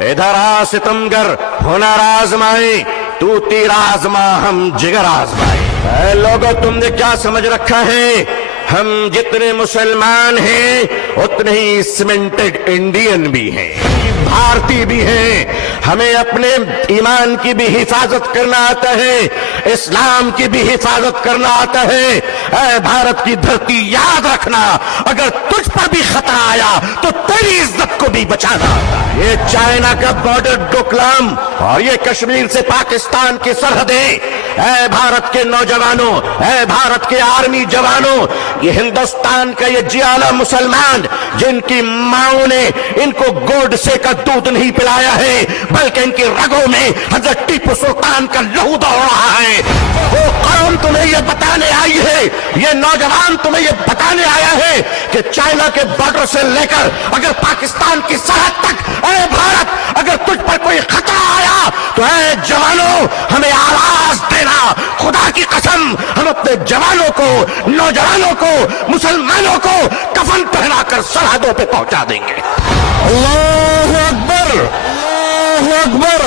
ادھر آ ستمگر ہنر آزمائے تو تیر آزما ہم جگر آزمائے. اے لوگوں تم نے کیا سمجھ رکھا ہے؟ ہم جتنے مسلمان ہیں اتنے ہی سیمنٹڈ انڈین بھی ہیں، بھارتی بھی ہیں. ہمیں اپنے ایمان کی بھی حفاظت کرنا آتا ہے، اسلام کی بھی حفاظت کرنا آتا ہے. اے بھارت کی دھرتی یاد رکھنا، اگر تجھ پر بھی خطرہ آیا تو تیری عزت کو بھی بچانا آتا ہے. یہ چائنا کا بارڈر ڈوکلام اور یہ کشمیر سے پاکستان کی سرحدیں، اے بھارت کے نوجوانوں، اے بھارت کے آرمی جوانوں، یہ ہندوستان کا یہ جیالا مسلمان جن کی ماؤں نے ان کو گوڈسے کا دودھ نہیں پلایا ہے بلکہ ان کی رگوں میں حضرت ٹیپو سلطان کا لہو دوڑ رہا ہے. وہ قوم تمہیں یہ بتانے آئی ہے، یہ نوجوان تمہیں یہ بتانے آیا ہے کہ چائنا کے بارڈر سے لے کر اگر پاکستان کی سرحد تک، اے بھارت اگر تجھ پر کوئی خطرہ آیا تو اے جوانوں ہمیں آواز دینا. خدا کی قسم ہم اپنے جوانوں کو، نوجوانوں کو، مسلمانوں کو کفن پہنا کر سرحدوں پہ پہنچا دیں گے. اللہ اکبر، اللہ اکبر،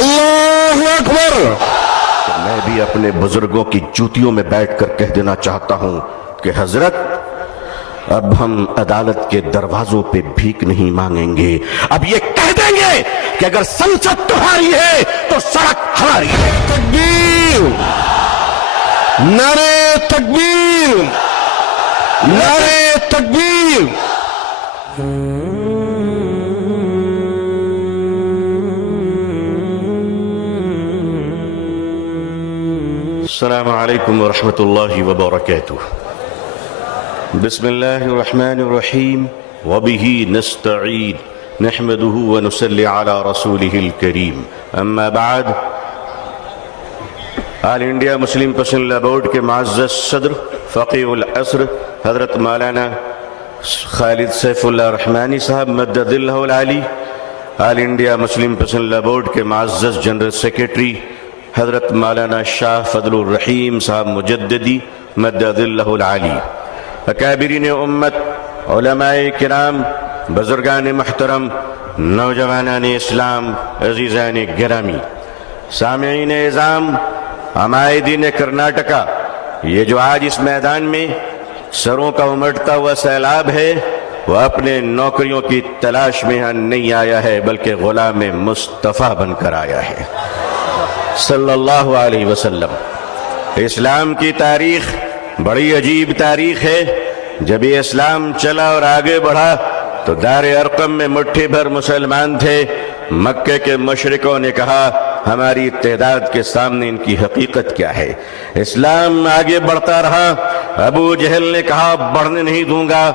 اللہ اکبر. میں بھی اپنے بزرگوں کی جوتیوں میں بیٹھ کر کہہ دینا چاہتا ہوں کہ حضرت اب ہم عدالت کے دروازوں پہ بھیک نہیں مانگیں گے، اب یہ کہہ دیں گے کہ اگر سنسد تمہاری ہے تو سڑک ہماری ہے. تکبیر، نعرے تکبیر، نعرے تکبیر. السلام علیکم ورحمۃ اللہ وبرکاتہ. بسم اللہ الرحمن الرحیم وبہ نستعین نحمده ونصلی علی رسولہ الکریم. اما بعد، آل انڈیا مسلم پسند بورڈ کے معزز صدر فقیہ العصر حضرت مولانا خالد سیف اللہ رحمانی صاحب مدد اللہ العالی، آل انڈیا مسلم پسند بورڈ کے معزز جنرل سیکریٹری حضرت مولانا شاہ فضل الرحیم صاحب مجددی مدد اللہ العالی، اکابرین امت، علماء کرام، بزرگان محترم، نوجوانان اسلام، عزیزان گرامی، سامعین اعظام، عمائدین کرناٹکا، یہ جو آج اس میدان میں سروں کا امٹتا ہوا سیلاب ہے وہ اپنے نوکریوں کی تلاش میں نہیں آیا ہے بلکہ غلام مصطفیٰ بن کر آیا ہے صلی اللہ علیہ وسلم. اسلام کی تاریخ بڑی عجیب تاریخ ہے. جب یہ اسلام چلا اور آگے بڑھا تو دار ارقم میں مٹھی بھر مسلمان تھے. مکے کے مشرکوں نے کہا ہماری تعداد کے سامنے ان کی حقیقت کیا ہے. اسلام آگے بڑھتا رہا. ابو جہل نے کہا بڑھنے نہیں دوں گا.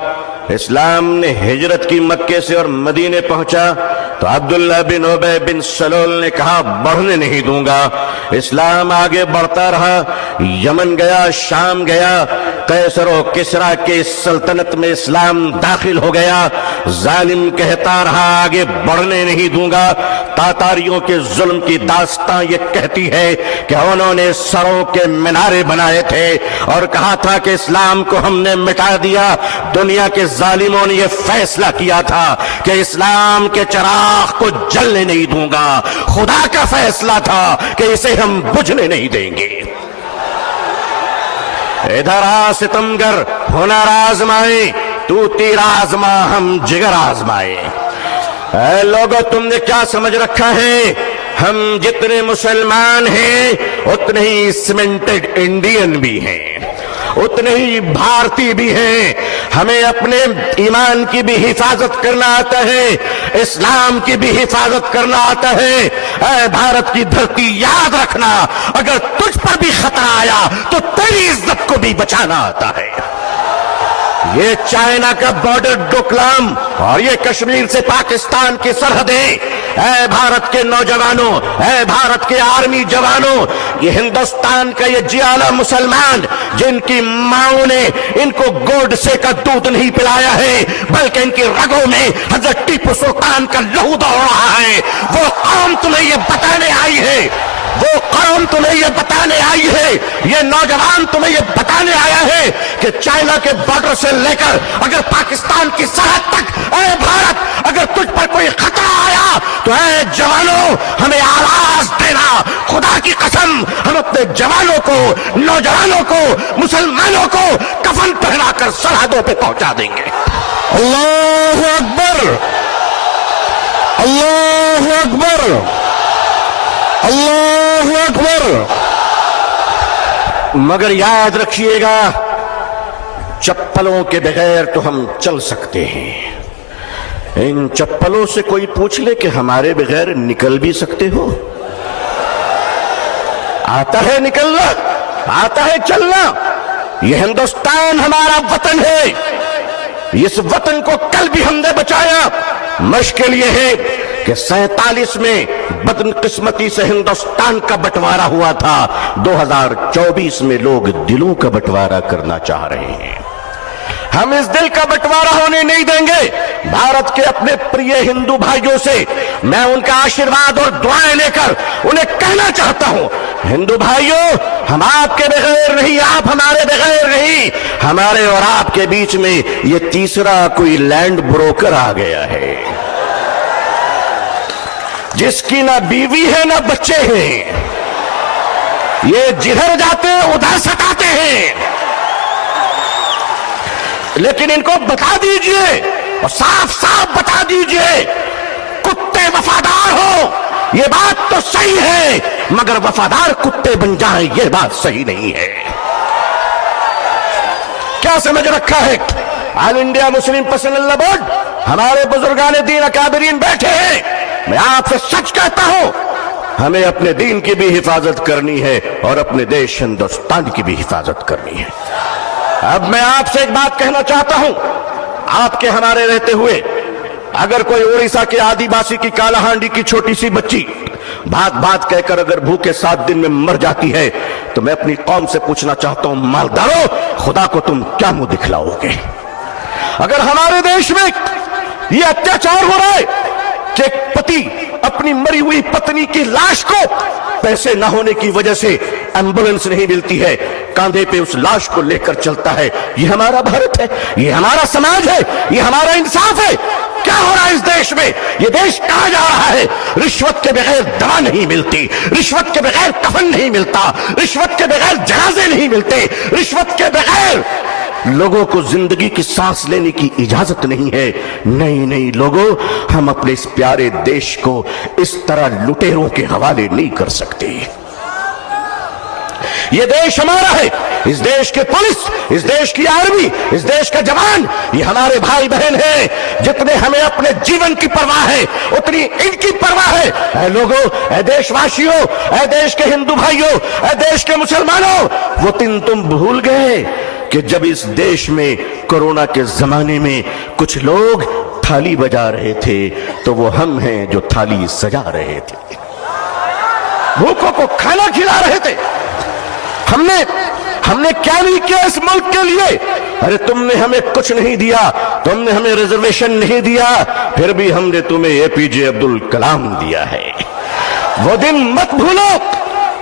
اسلام نے ہجرت کی مکے سے اور مدینے پہنچا تو عبداللہ بن ابی بن سلول نے کہا بڑھنے نہیں دوں گا. اسلام آگے بڑھتا رہا. یمن گیا، شام گیا، قیصر و کسریٰ کے سلطنت میں اسلام داخل ہو گیا. ظالم کہتا رہا آگے بڑھنے نہیں دوں گا. تاتاریوں کے ظلم کی داستان یہ کہتی ہے کہ انہوں نے سروں کے مینارے بنائے تھے اور کہا تھا کہ اسلام کو ہم نے مٹا دیا. دنیا کے ظالموں نے یہ فیصلہ کیا تھا کہ اسلام کے چراغ کو جلنے نہیں دوں گا. خدا کا فیصلہ تھا کہ اسے ہم بجھنے نہیں دیں گے. ادھر آ ستمگر ہنر آزمائے تو تیر آزما ہم جگر آزمائے. اے لوگوں تم نے کیا سمجھ رکھا ہے؟ ہم جتنے مسلمان ہیں اتنے ہی سیمنٹڈ انڈین بھی ہیں، اتنے ہی بھارتی بھی ہیں. ہمیں اپنے ایمان کی بھی حفاظت کرنا آتا ہے، اسلام کی بھی حفاظت کرنا آتا ہے. اے بھارت کی دھرتی یاد رکھنا، اگر تجھ پر بھی خطرہ آیا تو تیری عزت کو بھی بچانا آتا ہے. یہ چائنا کا بارڈر ڈوکلام اور یہ کشمیر سے پاکستان کی سرحدیں، اے بھارت کے نوجوانوں، اے بھارت کے آرمی جوانوں، یہ ہندوستان کا یہ جیالا مسلمان جن کی ماؤں نے ان کو گوڈسے کا دودھ نہیں پلایا ہے بلکہ ان کی رگوں میں حضرت ٹیپو سلطان کا لہو دوڑ رہا ہے. وہ قوم تمہیں یہ بتانے آئی ہے، وہ قوم تمہیں یہ بتانے آئی ہے، یہ نوجوان تمہیں یہ بتانے آیا ہے کہ چائنا کے بارڈر سے لے کر اگر پاکستان کی سرحد تک، اے بھارت اگر تجھ پر کوئی خطرہ تو اے جوانوں ہمیں آواز دینا، خدا کی قسم ہم اپنے جوانوں کو، نوجوانوں کو، مسلمانوں کو کفن پہنا کر سرحدوں پہ پہنچا دیں گے۔ اللہ اکبر، اللہ اکبر، اللہ اکبر۔ مگر یاد رکھیے گا چپلوں کے بغیر تو ہم چل سکتے ہیں، ان چپلوں سے کوئی پوچھ لے کہ ہمارے بغیر نکل بھی سکتے ہو؟ آتا ہے نکلنا، آتا ہے چلنا۔ یہ ہندوستان ہمارا وطن ہے، اس وطن کو کل بھی ہم نے بچایا۔ مشکل یہ ہے کہ 47 میں بدقسمتی سے ہندوستان کا بٹوارا ہوا تھا، 2024 میں لوگ دلوں کا بٹوارا کرنا چاہ رہے ہیں۔ ہم اس دل کا بٹوارا ہونے نہیں دیں گے۔ بھارت کے اپنے پریے ہندو بھائیوں سے میں ان کا آشیرواد اور دعائیں لے کر انہیں کہنا چاہتا ہوں، ہندو بھائیوں، ہم آپ کے بغیر نہیں، آپ ہمارے بغیر نہیں۔ ہمارے اور آپ کے بیچ میں یہ تیسرا کوئی لینڈ بروکر آ گیا ہے، جس کی نہ بیوی ہے نہ بچے ہیں۔ یہ جدھر جاتے ہیں ادھر ستاتے ہیں۔ لیکن ان کو بتا دیجئے اور صاف صاف بتا دیجئے، کتے وفادار ہو یہ بات تو صحیح ہے، مگر وفادار کتے بن جائیں یہ بات صحیح نہیں ہے۔ کیا سمجھ رکھا ہے؟ آل انڈیا مسلم پرسنل لا بورڈ، ہمارے بزرگان دین اکابرین بیٹھے ہیں۔ میں آپ سے سچ کہتا ہوں، ہمیں اپنے دین کی بھی حفاظت کرنی ہے اور اپنے دیش ہندوستان کی بھی حفاظت کرنی ہے۔ اب میں آپ سے ایک بات کہنا چاہتا ہوں، آپ کے ہمارے رہتے ہوئے اگر کوئی اڑیسہ کے آدی باسی کی کالا ہانڈی کی چھوٹی سی بچی بات بات کہہ کر اگر بھوکے 7 دن میں مر جاتی ہے تو میں اپنی قوم سے پوچھنا چاہتا ہوں، مالدارو خدا کو تم کیا منہ دکھلاؤ گے؟ اگر ہمارے دیش میں یہ اتیاچار ہو رہا ہے کہ ایک پتی اپنی مری ہوئی پتنی کی لاش کو پیسے نہ ہونے کی وجہ سے ایمبولنس نہیں ملتی ہے، کاندھے پہ اس لاش کو لے کر چلتا ہے، یہ ہمارا بھارت ہے، یہ ہمارا سماج ہے، یہ ہمارا انصاف ہے۔ کیا ہو رہا ہے اس دیش میں؟ یہ دیش کہاں جا رہا ہے؟ رشوت کے بغیر دوا نہیں ملتی، رشوت کے بغیر کفن نہیں ملتا، رشوت کے بغیر جنازے نہیں ملتے، رشوت کے بغیر لوگوں کو زندگی کی سانس لینے کی اجازت نہیں ہے۔ نہیں نہیں لوگوں، ہم اپنے اس پیارے دیش کو اس طرح لٹیروں کے حوالے نہیں کر سکتے۔ یہ دیش ہمارا ہے، اس دیش کے پولیس، اس دیش کی آرمی، اس دیش کا جوان یہ ہمارے بھائی بہن ہیں۔ جتنے ہمیں اپنے جیون کی پرواہ ہے اتنی ان کی پرواہ ہے۔ اے لوگوں، اے دیش واسیوں، اے دیش کے ہندو بھائیوں، اے دیش کے مسلمانوں، وہ دن تم بھول گئے کہ جب اس دیش میں کورونا کے زمانے میں کچھ لوگ تھالی بجا رہے تھے تو وہ ہم ہیں جو تھالی سجا رہے تھے، بھوکوں کو کھانا کھلا رہے تھے۔ ہم نے کیا نہیں کیا اس ملک کے لیے؟ ارے تم نے ہمیں کچھ نہیں دیا، تم نے ہمیں ریزرویشن نہیں دیا، پھر بھی ہم نے تمہیں اے پی جے عبد الکلام دیا ہے۔ وہ دن مت بھولو،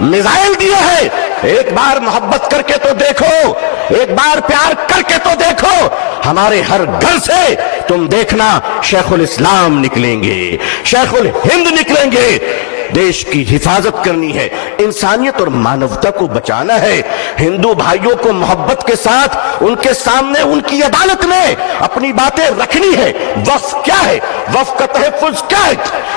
میزائل دیا ہے، ایک بار محبت کر کے تو دیکھو، ایک بار پیار کر کے تو دیکھو۔ ہمارے ہر گھر سے تم دیکھنا شیخ الاسلام نکلیں گے، شیخ الہند نکلیں گے۔ دیش کی حفاظت کرنی ہے، انسانیت اور مانوتا کو بچانا ہے۔ ہندو بھائیوں کو محبت کے ساتھ ان کے سامنے ان کی عدالت میں اپنی باتیں رکھنی ہے۔ وقف کیا ہے؟ وقف کا تحفظ کیا ہے؟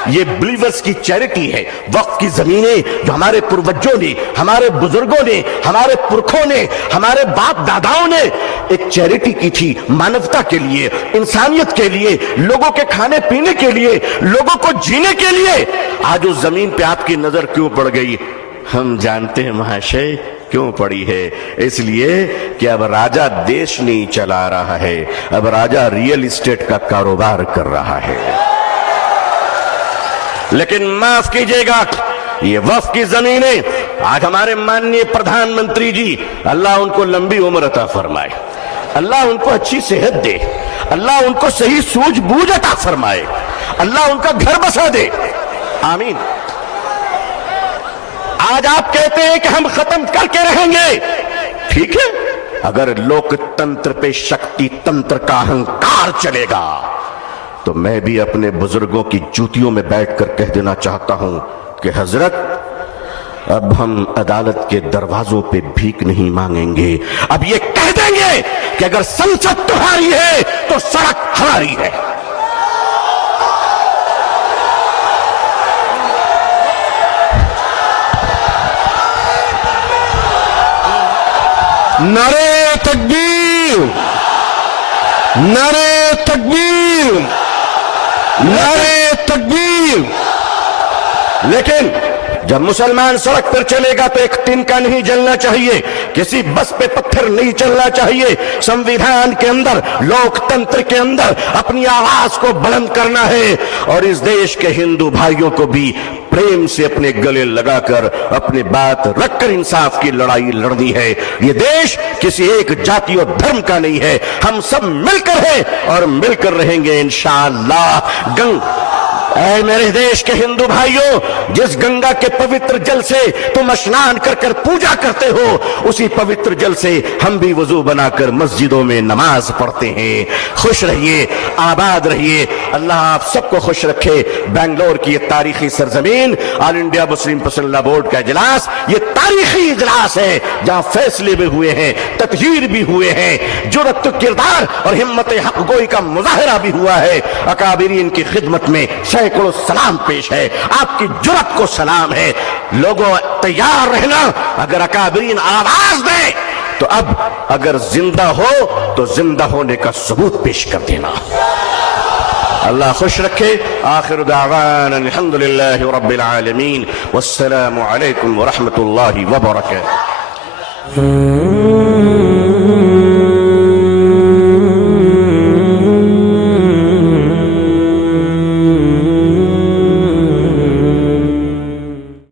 یہ بلیورز کی چیریٹی ہے۔ وقف کی زمینیں جو ہمارے پروجوں نے، ہمارے بزرگوں نے، ہمارے پرکھوں نے، ہمارے باپ داداؤں نے ایک چیریٹی کی تھی، مانوتا کے لیے، انسانیت کے لیے، لوگوں کے کھانے پینے کے لیے، لوگوں کو جینے کے لیے۔ آج اس زمین پہ آپ کی نظر کیوں پڑ گئی؟ ہم جانتے ہیں مہاشے کیوں پڑی ہے، اس لیے کہ اب راجہ دیش نہیں چلا رہا ہے، اب راجہ ریئل اسٹیٹ کا کاروبار کر رہا ہے۔ لیکن معاف کیجئے گا، یہ وقف کی زمینیں آج ہمارے ماننی پردھان منتری جی، اللہ ان کو لمبی عمر عطا فرمائے، اللہ ان کو اچھی صحت دے، اللہ ان کو صحیح سوجھ بوجھ عطا فرمائے، اللہ ان کا گھر بسا دے، آمین۔ آج آپ کہتے ہیں کہ ہم ختم کر کے رہیں گے، ٹھیک ہے، اگر لوک تنتر پہ شکتی تنتر کا اہنکار چلے گا تو میں بھی اپنے بزرگوں کی جوتیوں میں بیٹھ کر کہہ دینا چاہتا ہوں کہ حضرت اب ہم عدالت کے دروازوں پہ بھیک نہیں مانگیں گے، اب یہ کہہ دیں گے کہ اگر سنسد تمہاری ہے تو سڑک ہماری ہے۔ نعرے تکبیر، نعرے تکبیر، نعرے تکبیر۔ لیکن جب مسلمان سڑک پر چلے گا تو ایک تنکا نہیں جلنا چاہیے، کسی بس پہ پتھر نہیں چلنا چاہیے، سنویدھان کے اندر، لوک تنتر کے اندر اپنی آواز کو بلند کرنا ہے، اور اس دیش کے ہندو بھائیوں کو بھی پریم سے اپنے گلے لگا کر اپنی بات رکھ کر انصاف کی لڑائی لڑنی ہے۔ یہ دیش کسی ایک جاتی اور دھرم کا نہیں ہے، ہم سب مل کر ہیں اور مل کر رہیں گے انشاءاللہ۔ اے میرے دیش کے ہندو بھائیوں، جس گنگا کے پوتر جل سے تم اسنان کر کر پوجا کرتے ہو، اسی پوتر جل سے ہم بھی وضو بنا کر مسجدوں میں نماز پڑھتے ہیں۔ خوش رہیے، آباد رہیے، اللہ آپ سب کو خوش رکھے۔ بنگلور کی یہ تاریخی سرزمین، آل انڈیا مسلم پسند لا بورڈ کا اجلاس، یہ تاریخی اجلاس ہے جہاں فیصلے بھی ہوئے ہیں، تطہیر بھی ہوئے ہیں، جرأت کردار اور ہمت حق گوئی کا مظاہرہ بھی ہوا ہے۔ اکابرین کی خدمت میں سینکڑوں سلام پیش ہے، آپ کی جرأت کو سلام ہے۔ لوگوں تیار رہنا، اگر اکابرین آواز دیں تو اب اگر زندہ ہو تو زندہ ہونے کا ثبوت پیش کر دینا۔ اللہ خوش رکھے۔ آخر دعوانا الحمدللہ رب العالمین، والسلام علیکم ورحمۃ اللہ وبرکاتہ۔